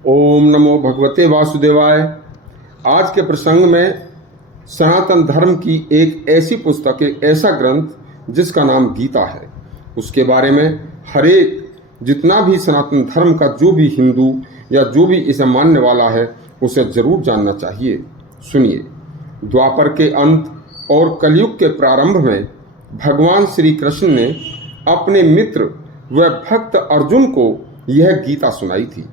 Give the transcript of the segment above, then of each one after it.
ओम नमो भगवते वासुदेवाय। आज के प्रसंग में सनातन धर्म की एक ऐसी पुस्तक, एक ऐसा ग्रंथ जिसका नाम गीता है, उसके बारे में हरेक जितना भी सनातन धर्म का जो भी हिंदू या जो भी इसे मानने वाला है उसे जरूर जानना चाहिए। सुनिए। द्वापर के अंत और कलयुग के प्रारंभ में भगवान श्री कृष्ण ने अपने मित्र व भक्त अर्जुन को यह गीता सुनाई थी,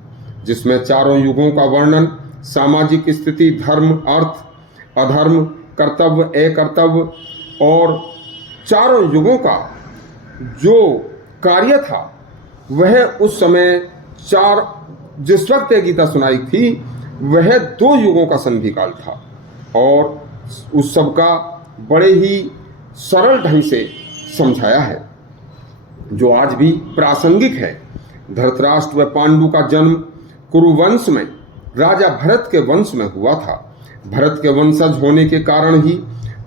जिसमें चारों युगों का वर्णन, सामाजिक स्थिति, धर्म, अर्थ, अधर्म, कर्तव्य, अकर्तव्य और चारों युगों का जो कार्य था वह उस समय जिस वक्त यह गीता सुनाई थी वह 2 युगों का संधिकाल था और उस सब का बड़े ही सरल ढंग से समझाया है जो आज भी प्रासंगिक है। धृतराष्ट्र व पांडु का जन्म कुरुवंश में राजा भरत के वंश में हुआ था। भरत के वंशज होने के कारण ही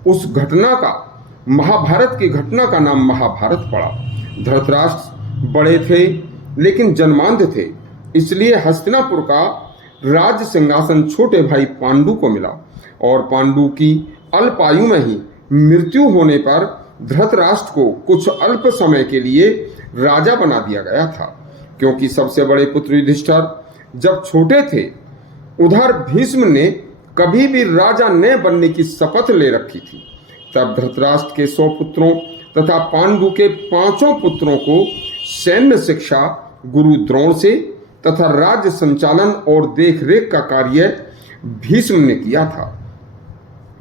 उस घटना का, महाभारत की घटना का नाम महाभारत पड़ा। धृतराष्ट्र बड़े थे लेकिन जन्मांध थे, इसलिए हस्तिनापुर का राज सिंहासन छोटे भाई पांडु को मिला और पांडु की अल्प आयु में ही मृत्यु होने पर धृतराष्ट्र को कुछ अल्प समय के लिए राजा बना दिया गया था, क्योंकि सबसे बड़े पुत्र युधिष्ठिर जब छोटे थे उधर भीष्म ने कभी भी राजा न बनने की शपथ ले रखी थी। तब धृतराष्ट्र के 100 पुत्रों तथा पांडु के 5 पुत्रों को सैन्य शिक्षा गुरु द्रोण से तथा राज्य संचालन और देखरेख का कार्य भीष्म ने किया था।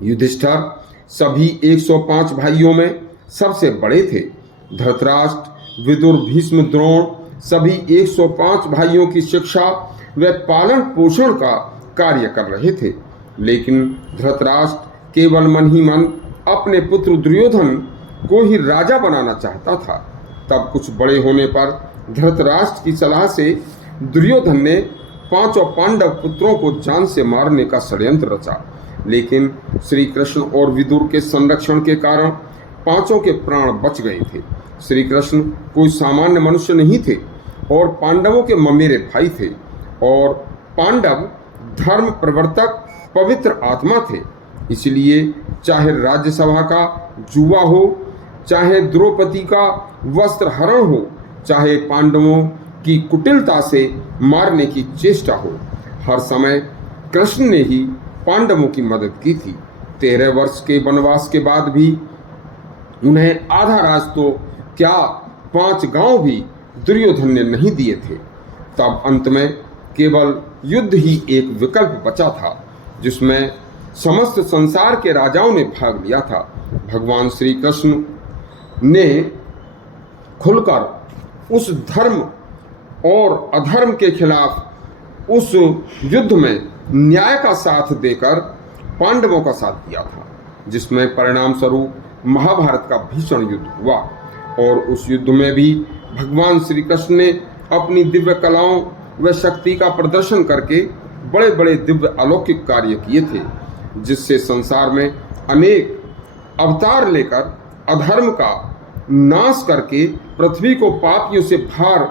युधिष्ठिर सभी 105 भाइयों में सबसे बड़े थे। धृतराष्ट्र, विदुर, भीष्म, द्रोण सभी 105 भाइयों की शिक्षा व पालन पोषण का कार्य कर रहे थे, लेकिन धृतराष्ट्र केवल मन ही मन अपने पुत्र दुर्योधन को ही राजा बनाना चाहता था। तब कुछ बड़े होने पर धृतराष्ट्र की सलाह से दुर्योधन ने 5 पांडव पुत्रों को जान से मारने का षड्यंत्र रचा, लेकिन श्री कृष्ण और विदुर के संरक्षण के कारण 5 के प्राण बच गए थे। श्री कृष्ण कोई सामान्य मनुष्य नहीं थे और पांडवों के ममेरे भाई थे और पांडव धर्म प्रवर्तक पवित्र आत्मा थे। इसलिए चाहे राज्यसभा का जुआ हो, चाहे द्रौपदी का वस्त्र हरण हो, चाहे पांडवों की कुटिलता से मारने की चेष्टा हो, हर समय कृष्ण ने ही पांडवों की मदद की थी। 13 वर्ष के वनवास के बाद भी उन्हें आधा राज तो क्या 5 गांव भी दुर्योधन ने नहीं दिए थे। तब अंत में केवल युद्ध ही एक विकल्प बचा था, जिसमें समस्त संसार के राजाओं ने भाग लिया था। भगवान श्री कृष्ण ने खुलकर उस धर्म और अधर्म के खिलाफ उस युद्ध में न्याय का साथ देकर पांडवों का साथ दिया था, जिसमें परिणाम स्वरूप महाभारत का भीषण युद्ध हुआ और उस युद्ध में भी भगवान श्री कृष्ण ने अपनी दिव्य कलाओं व शक्ति का प्रदर्शन करके बड़े बड़े दिव्य अलौकिक कार्य किए थे, जिससे संसार में अनेक अवतार लेकर अधर्म का नाश करके पृथ्वी को पापियों से भार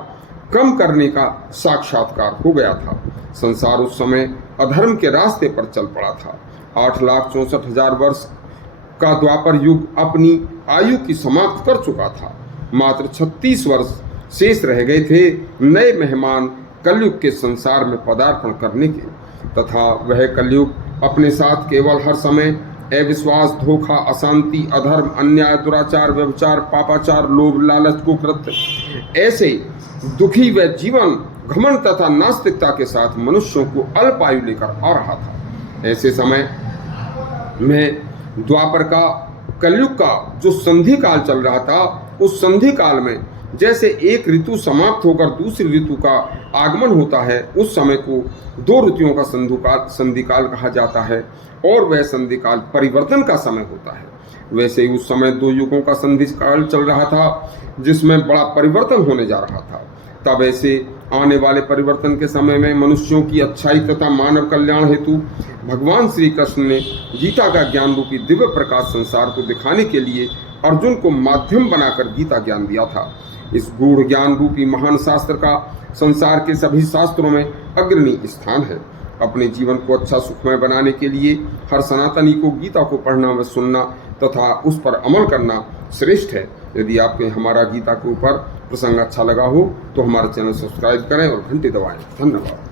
कम करने का साक्षात्कार हो गया था। संसार उस समय अधर्म के रास्ते पर चल पड़ा था। 8,64,000 वर्ष का द्वापर युग अपनी आयु की समाप्त कर चुका था। मात्र 36 वर्ष शेष रह गए थे नए मेहमान कलयुग के संसार में पदार्पण करने के, तथा वह कलयुग अपने साथ केवल हर समय अविश्वास, धोखा, अशांति, अधर्म, अन्याय, दुराचार, व्यभिचार, पापाचार, लोभ, लालच, कुकृत्य ऐसे दुखी व जीवन घमंड तथा नास्तिकता के साथ मनुष्यों को अल्प आयु लेकर आ रहा था। ऐसे समय में द्वापर का, कलयुग का जो संधि काल चल रहा था, उस संधि काल में जैसे एक ऋतु समाप्त होकर दूसरी ऋतु का आगमन होता है, उस समय को 2 ऋतुओं का संधि काल कहा जाता है और वह संधि काल परिवर्तन का समय होता है। वैसे ही उस समय 2 युगों का संधि काल चल रहा था, जिसमें बड़ा परिवर्तन होने जा रहा था। तब ऐसे आने वाले परिवर्तन के समय में मनुष्यों की अच्छाई तथा मानव कल्याण हेतु भगवान श्री कृष्ण ने गीता का ज्ञान रूपी दिव्य प्रकाश संसार को दिखाने के लिए अर्जुन को माध्यम बनाकर गीता ज्ञान दिया था। इस गूढ़ ज्ञान रूपी महान शास्त्र का संसार के सभी शास्त्रों में अग्रणी स्थान है। अपने जीवन को अच्छा सुखमय बनाने के लिए हर सनातनी को गीता को पढ़ना व सुनना तथा उस पर अमल करना श्रेष्ठ है। यदि आपको हमारा गीता के ऊपर प्रसंग अच्छा लगा हो तो हमारा चैनल सब्सक्राइब करें और घंटी दबाएं। धन्यवाद।